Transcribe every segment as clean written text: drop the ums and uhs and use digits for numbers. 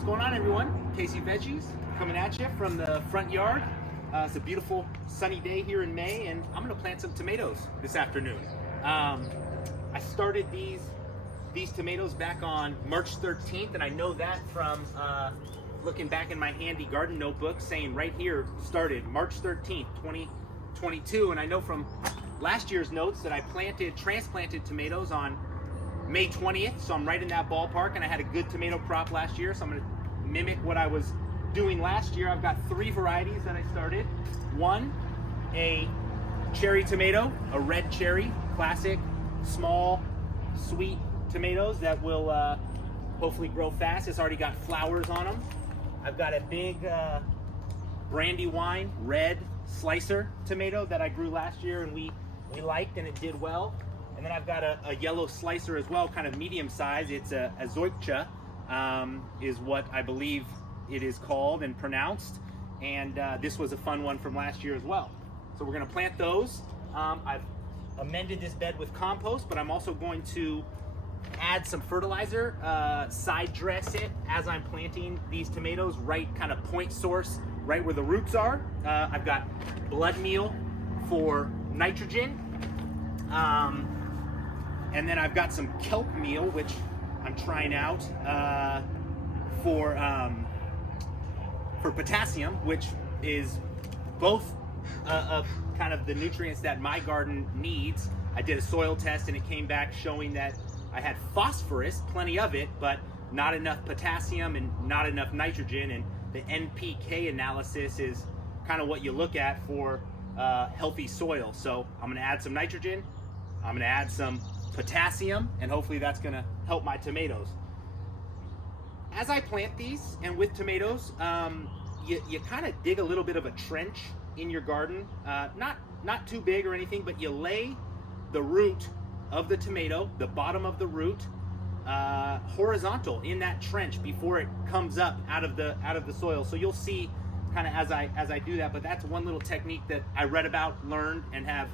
What's going on, everyone? Casey Veggies coming at you from the front yard. It's a beautiful sunny day here in May, and I'm going to plant some tomatoes this afternoon. I started these tomatoes back on March 13th, and I know that from looking back in my handy garden notebook, saying right here started March 13th, 2022, and I know from last year's notes that I transplanted tomatoes on May 20th, so I'm right in that ballpark, and I had a good tomato crop last year, so I'm going to mimic what I was doing last year. I've got 3 varieties that I started. One, a cherry tomato, a red cherry, classic, small, sweet tomatoes that will hopefully grow fast. It's already got flowers on them. I've got a big Brandywine red slicer tomato that I grew last year and we liked, and it did well. And then I've got a yellow slicer as well, kind of medium size. It's a Zoypcha, is what I believe it is called and pronounced. And this was a fun one from last year as well. So we're gonna plant those. I've amended this bed with compost, but I'm also going to add some fertilizer, side dress it as I'm planting these tomatoes, right kind of point source, right where the roots are. I've got blood meal for nitrogen. And then I've got some kelp meal, which I'm trying out for potassium, which is both kind of the nutrients that my garden needs. I did a soil test and it came back showing that I had phosphorus, plenty of it, but not enough potassium and not enough nitrogen. And the NPK analysis is kind of what you look at for healthy soil. So I'm gonna add some nitrogen, I'm gonna add some potassium, and hopefully that's going to help my tomatoes. As I plant these, and with tomatoes, you kind of dig a little bit of a trench in your garden, not too big or anything, but you lay the root of the tomato, the bottom of the root, horizontal in that trench before it comes up out of the soil. So you'll see kind of as I do that, but that's one little technique that I read about, learned, and have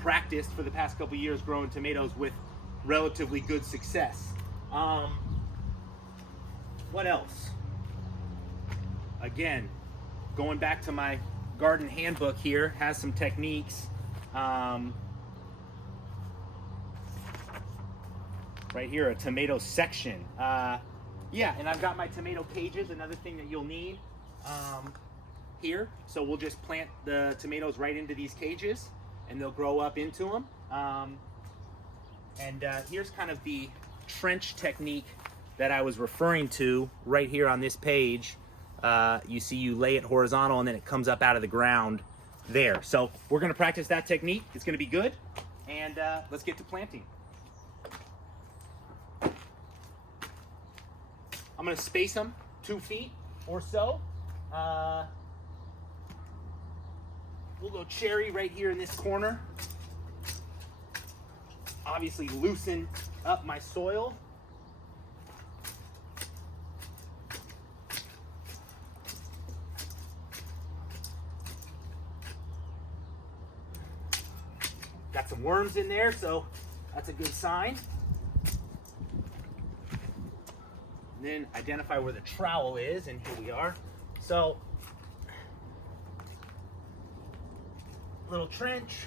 practiced for the past couple years growing tomatoes with relatively good success. What else? Again, going back to my garden handbook here, has some techniques. Right here, a tomato section. Yeah, and I've got my tomato cages, another thing that you'll need here. So we'll just plant the tomatoes right into these cages, and they'll grow up into them. Here's kind of the trench technique that I was referring to right here on this page. You see you lay it horizontal and then it comes up out of the ground there. So we're gonna practice that technique. It's gonna be good. And let's get to planting. I'm gonna space them 2 feet or so. We'll go cherry right here in this corner. Obviously loosen up my soil. Got some worms in there, so that's a good sign. And then identify where the trowel is, and here we are. So, little trench.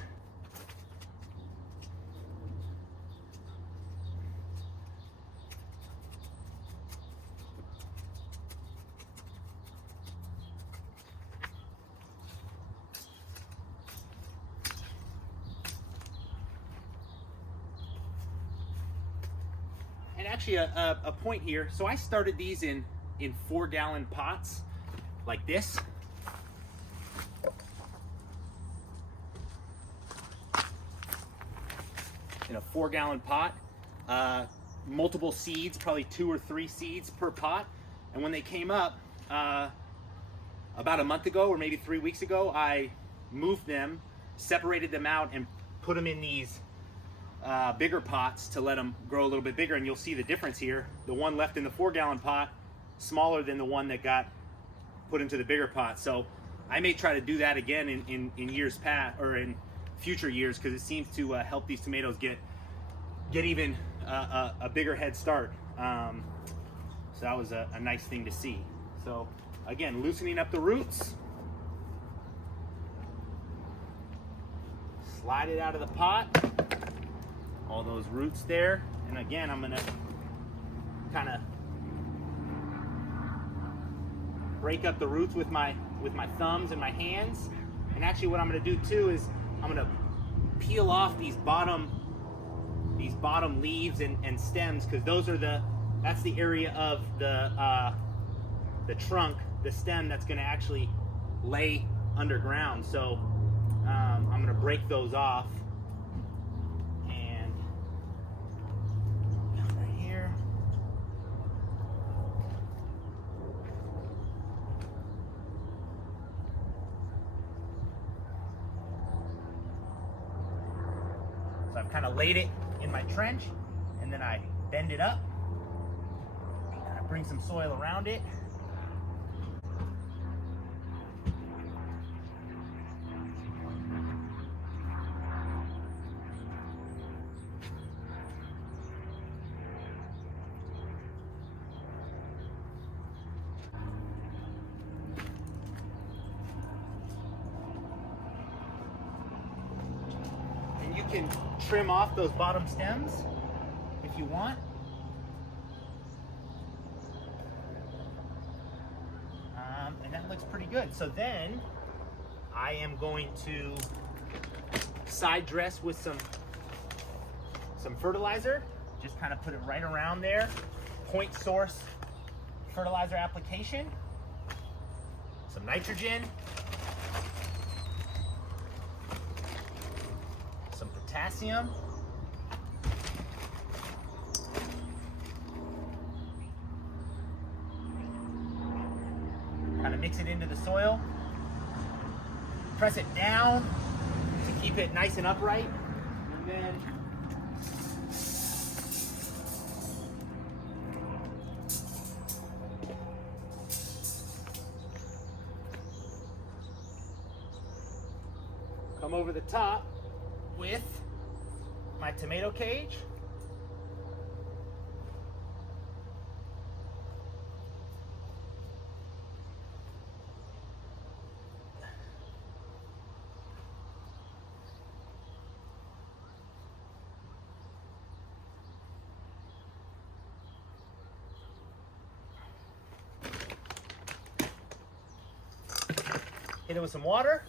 And actually a point here. So I started these in 4-gallon pots like this. In a 4-gallon pot, multiple seeds, probably 2 or 3 seeds per pot. And when they came up about a month ago or maybe 3 weeks ago, I moved them, separated them out, and put them in these bigger pots to let them grow a little bit bigger. And you'll see the difference here. The one left in the 4-gallon pot, smaller than the one that got put into the bigger pot. So I may try to do that again in years past, or in future years, because it seems to help these tomatoes get even a bigger head start. So that was a nice thing to see. So again, loosening up the roots. Slide it out of the pot. All those roots there. And again, I'm gonna kind of break up the roots with my thumbs and my hands. And actually what I'm gonna do too is I'm gonna peel off these bottom leaves and stems, because that's the area of the trunk, the stem that's gonna actually lay underground. So I'm gonna break those off. And right here. So I've kind of laid it in my trench, and then I bend it up, and I bring some soil around it. And you can trim off those bottom stems if you want. And that looks pretty good. So then I am going to side dress with some fertilizer. Just kind of put it right around there. Point source fertilizer application. Some nitrogen. Some potassium. Kind of mix it into the soil. Press it down to keep it nice and upright. And then come over the top with my tomato cage. Hit it with some water.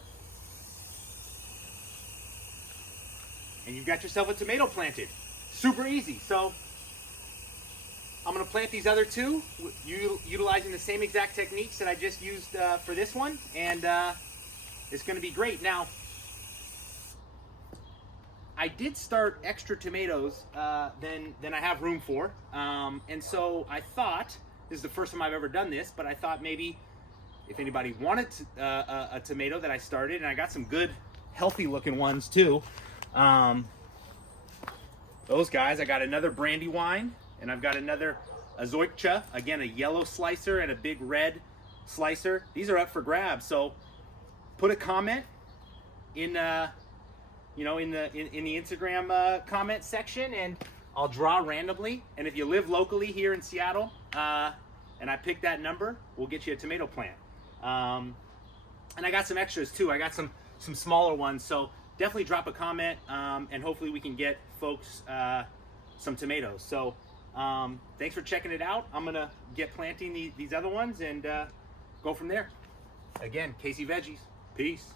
And you've got yourself a tomato planted. Super easy. So I'm gonna plant these other two utilizing the same exact techniques that I just used for this one. And it's gonna be great. Now, I did start extra tomatoes than I have room for. And so I thought, this is the first time I've ever done this, but I thought maybe if anybody wanted a tomato that I started, and I got some good, healthy looking ones too. Those guys, I got another Brandywine, and I've got another Azoica, again a yellow slicer and a big red slicer. These are up for grabs, so put a comment in you know, in the Instagram comment section, and I'll draw randomly. And if you live locally here in Seattle, and I pick that number, we'll get you a tomato plant. And I got some extras too. I got some smaller ones, so definitely drop a comment, and hopefully we can get folks some tomatoes. So thanks for checking it out. I'm gonna get planting these other ones and go from there. Again, Casey Veggies. Peace.